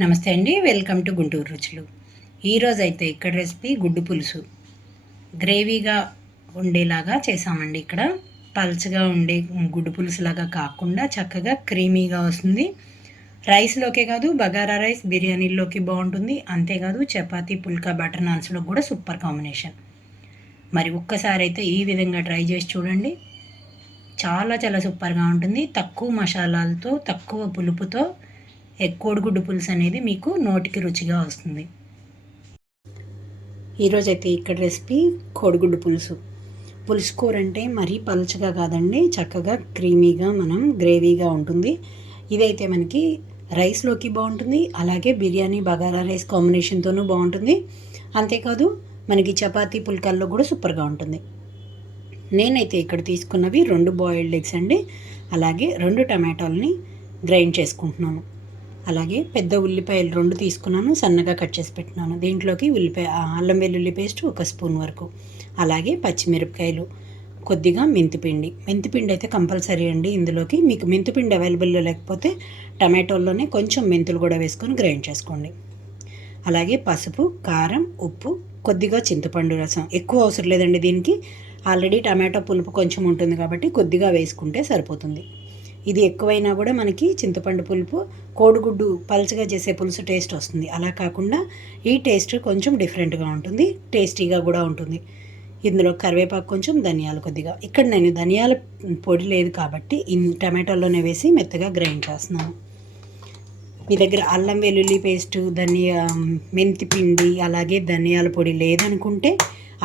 నమస్తే అండి, welcome to Guntur రుచులు. ఈరోజు అయితే ఇక్కడ రెసిపీ గుడ్డు పులుసు గ్రేవీగా ఉండేలాగా చేసామండి. ఇక్కడ పల్చగా ఉండే గుడ్డు పులుసులాగా కాకుండా చక్కగా క్రీమీగా వస్తుంది. రైస్లోకే కాదు, బగారా రైస్ బిర్యానీలోకి బాగుంటుంది. అంతేకాదు చపాతీ, పుల్కా, బటర్ నాన్స్లో కూడా సూపర్ కాంబినేషన్. మరి ఒక్కసారి అయితే ఈ విధంగా ట్రై చేసి చూడండి. చాలా చాలా సూపర్గా ఉంటుంది. తక్కువ మసాలాలతో, తక్కువ పులుపుతో కోడిగుడ్డు పులుసు అనేది మీకు నోటికి రుచిగా వస్తుంది. ఈరోజైతే ఇక్కడ రెసిపీ కోడిగుడ్డు పులుసు. పులుసు కూర అంటే మరీ పలుచగా కాదండి, చక్కగా క్రీమీగా మనం గ్రేవీగా ఉంటుంది. ఇదైతే మనకి రైస్లోకి బాగుంటుంది, అలాగే బిర్యానీ, బగారా రైస్ కాంబినేషన్తోనూ బాగుంటుంది. అంతేకాదు మనకి చపాతీ, పుల్కాల్లో కూడా సూపర్గా ఉంటుంది. నేనైతే ఇక్కడ తీసుకున్నవి 2 బాయిల్డ్ ఎగ్స్ అండి, అలాగే 2 టమాటాలని గ్రైండ్ చేసుకుంటున్నాను. అలాగే పెద్ద ఉల్లిపాయలు 2 తీసుకున్నాను, సన్నగా కట్ చేసి పెట్టినాను. దీంట్లోకి అల్లం వెల్లుల్లి పేస్ట్ 1 స్పూన్ వరకు, అలాగే పచ్చిమిరపకాయలు, కొద్దిగా మెంతిపిండి. మెంతిపిండి అయితే కంపల్సరీ అండి ఇందులోకి. మీకు మెంతిపిండి అవైలబుల్లో లేకపోతే టమాటోల్లోనే కొంచెం మెంతులు కూడా వేసుకొని గ్రైండ్ చేసుకోండి. అలాగే పసుపు, కారం, ఉప్పు, కొద్దిగా చింతపండు రసం. ఎక్కువ అవసరం లేదండి దీనికి, ఆల్రెడీ టమాటో పులుపు కొంచెం ఉంటుంది కాబట్టి కొద్దిగా వేసుకుంటే సరిపోతుంది. ఇది ఎక్కువైనా కూడా మనకి చింతపండు పులుపు కోడిగుడ్డు పలుచగా చేసే పులుసు టేస్ట్ వస్తుంది. అలా కాకుండా ఈ టేస్ట్ కొంచెం డిఫరెంట్గా ఉంటుంది, టేస్టీగా కూడా ఉంటుంది. ఇందులో కరివేపాకు కొంచెం, ధనియాలు కొద్దిగా. ఇక్కడ నేను ధనియాల పొడి లేదు కాబట్టి టమాటోలోనే వేసి మెత్తగా గ్రైండ్ చేస్తున్నాను. మీ దగ్గర అల్లం వెల్లుల్లి పేస్టు, మెంతి పిండి, అలాగే ధనియాల పొడి లేదనుకుంటే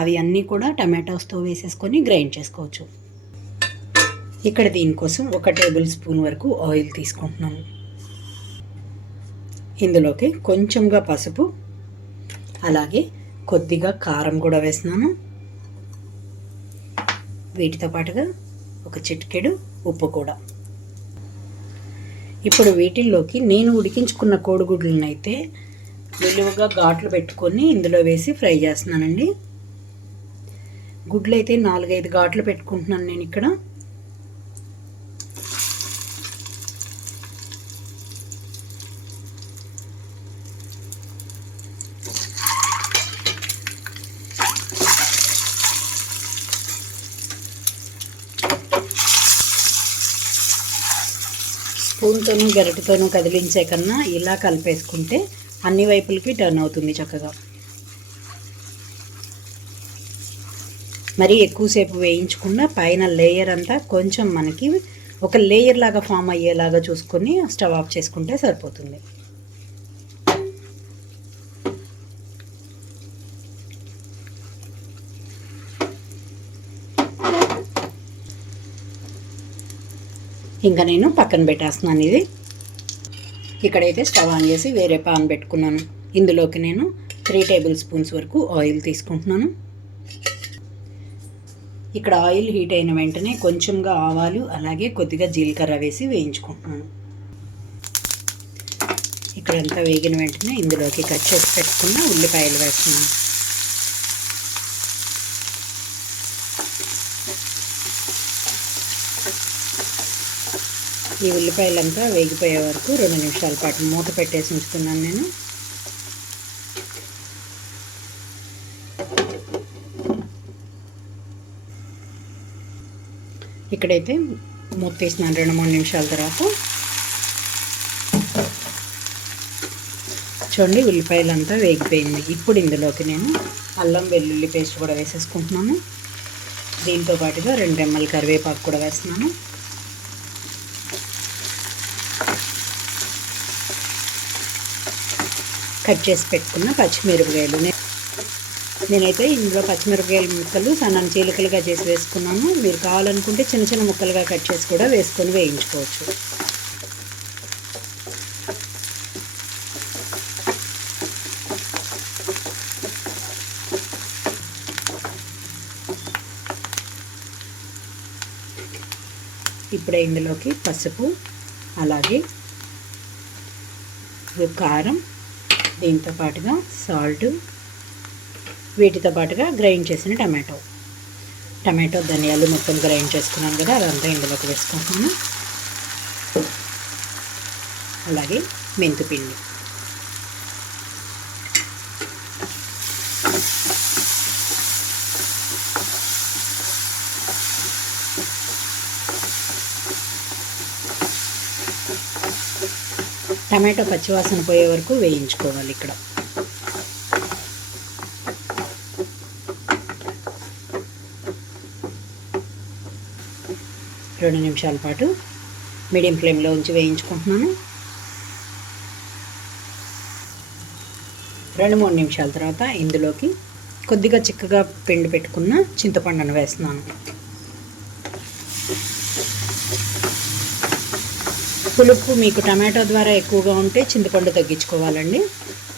అవి అన్నీ కూడా టమాటోస్తో వేసేసుకొని గ్రైండ్ చేసుకోవచ్చు. ఇక్కడ దీనికోసం 1 టేబుల్ స్పూన్ వరకు ఆయిల్ తీసుకుంటున్నాను. ఇందులోకి కొంచెంగా పసుపు, అలాగే కొద్దిగా కారం కూడా వేస్తున్నాను. వీటితో పాటుగా 1 చిటికెడు ఉప్పు కూడా. ఇప్పుడు వీటిల్లోకి నేను ఉడికించుకున్న కోడిగుడ్లను అయితే నిలువుగా ఘాట్లు పెట్టుకొని ఇందులో వేసి ఫ్రై చేస్తున్నానండి. గుడ్లు అయితే 4-5 ఘాట్లు పెట్టుకుంటున్నాను నేను ఇక్కడ. స్పూన్తోనూ గరిటెతోనూ కదిలించే కన్నా ఇలా కలిపేసుకుంటే అన్ని వైపులకి టర్న్ అవుతుంది చక్కగా. మరీ ఎక్కువసేపు వేయించకుండా పైన లేయర్ అంతా కొంచెం మనకి ఒక లేయర్ లాగా ఫామ్ అయ్యేలాగా చూసుకొని స్టవ్ ఆఫ్ చేసుకుంటే సరిపోతుంది. ఇంకా నేను పక్కన పెట్టేస్తున్నాను ఇది. ఇక్కడైతే స్టవ్ ఆన్ చేసి వేరే పాన్ పెట్టుకున్నాను. ఇందులోకి నేను 3 టేబుల్ స్పూన్స్ వరకు ఆయిల్ తీసుకుంటున్నాను. ఇక్కడ ఆయిల్ హీట్ అయిన వెంటనే కొంచెంగా ఆవాలు, అలాగే కొద్దిగా జీలకర్ర వేసి వేయించుకుంటున్నాను. ఇక్కడంతా వేగిన వెంటనే ఇందులోకి కట్ చేసి పెట్టుకున్న ఉల్లిపాయలు వేస్తున్నాను. ఈ ఉల్లిపాయలంతా వేగిపోయే వరకు 2 నిమిషాల పాటు మూత పెట్టేసి ఉంచుతున్నాను నేను. ఇక్కడైతే మూత తీసినాను 2-3 నిమిషాల తర్వాత. చూడండి, ఉల్లిపాయలంతా వేగిపోయింది. ఇప్పుడు ఇందులోకి నేను అల్లం వెల్లుల్లి పేస్ట్ కూడా వేసేసుకుంటున్నాను. దీంతో పాటుగా 2 రెమ్మల కరివేపాకు కూడా వేస్తున్నాను. కట్ చేసి పెట్టుకున్న పచ్చిమిరపకాయలు. నేనైతే ఇందులో పచ్చిమిరపకాయల ముక్కలు సన్న చీలికలుగా చేసి వేసుకున్నాను. మీరు కావాలనుకుంటే చిన్న చిన్న ముక్కలుగా కట్ చేసి కూడా వేసుకొని వేయించుకోవచ్చు. ఇప్పుడే ఇందులోకి పసుపు, అలాగే కారం, దీంతో పాటుగా సాల్ట్, వీటితో పాటుగా గ్రైండ్ చేసిన టమాటో ధనియాలు మొత్తం గ్రైండ్ చేసుకున్నాను కదా, అదంతా ఇందులోకి వేసుకుంటున్నాను. అలాగే మెంతిపిండి. టమాటో పచ్చివాసన పోయే వరకు వేయించుకోవాలి. ఇక్కడ 2 నిమిషాల పాటు మీడియం ఫ్లేమ్లో ఉంచి వేయించుకుంటున్నాను. 2-3 నిమిషాల తర్వాత ఇందులోకి కొద్దిగా చిక్కగా పిండి పెట్టుకున్న చింతపండును వేస్తున్నాను. పులుపు మీకు టమాటో ద్వారా ఎక్కువగా ఉంటే చింతపండు తగ్గించుకోవాలండి.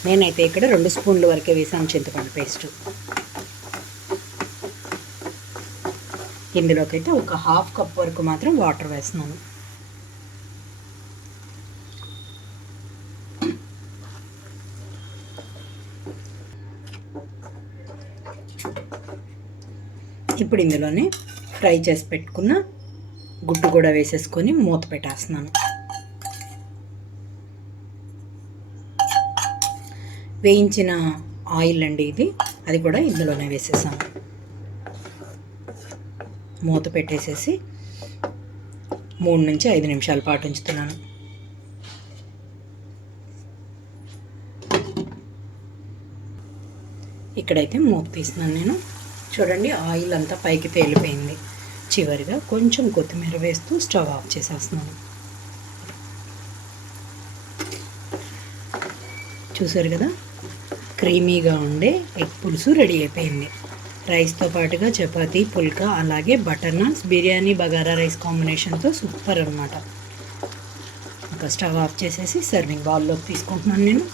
నేనైతే ఇక్కడ 2 స్పూన్ల వరకే వేసాను చింతపండు పేస్టు. ఇందులోకి అయితే ఒక 1/2 కప్ వరకు మాత్రం వాటర్ వేస్తున్నాను. ఇప్పుడు ఇందులోనే ఫ్రై చేసి పెట్టుకున్న గుడ్డు కూడా వేసేసుకొని మూత పెట్టేస్తున్నాను. వేయించిన ఆయిల్ అండి ఇది, అది కూడా ఇందులోనే వేసేసాను. మూత పెట్టేసేసి 3 నుంచి 5 నిమిషాల పాటు ఉంచుతున్నాను. ఇక్కడైతే మూత తీస్తున్నాను నేను. చూడండి, ఆయిల్ అంతా పైకి తేలిపోయింది. చివరిగా కొంచెం కొత్తిమీర వేస్తూ స్టవ్ ఆఫ్ చేసేస్తున్నాను. చూసారు కదా, క్రీమీగా ఉండే ఎగ్ పులుసు రెడీ అయిపోయింది. రైస్తో పాటుగా చపాతీ, పుల్కా, అలాగే బటర్ నాన్స్, బిర్యానీ, బగారా రైస్ కాంబినేషన్తో సూపర్ అన్నమాట. ఒక స్టవ్ ఆఫ్ చేసేసి సర్వింగ్ బౌల్లోకి తీసుకుంటున్నాను నేను.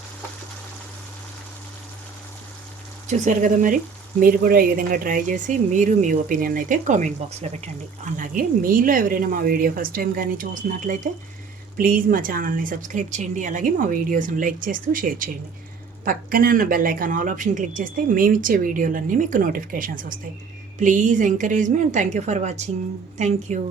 చూసారు కదా, మరి మీరు కూడా ఈ విధంగా ట్రై చేసి మీరు మీ ఒపీనియన్ అయితే కామెంట్ బాక్స్లో పెట్టండి. అలాగే మీలో ఎవరైనా మా వీడియో ఫస్ట్ టైం కానీ చూసినట్లయితే ప్లీజ్ మా ఛానల్ని సబ్స్క్రైబ్ చేయండి. అలాగే మా వీడియోస్ని లైక్ చేస్తూ షేర్ చేయండి. పక్కనే ఉన్న bell icon all option click చేస్తే మేమిచ్చే వీడియోలన్నీ మీకు నోటిఫికేషన్స్ వస్తాయి. Please encourage me and thank you for watching. Thank you.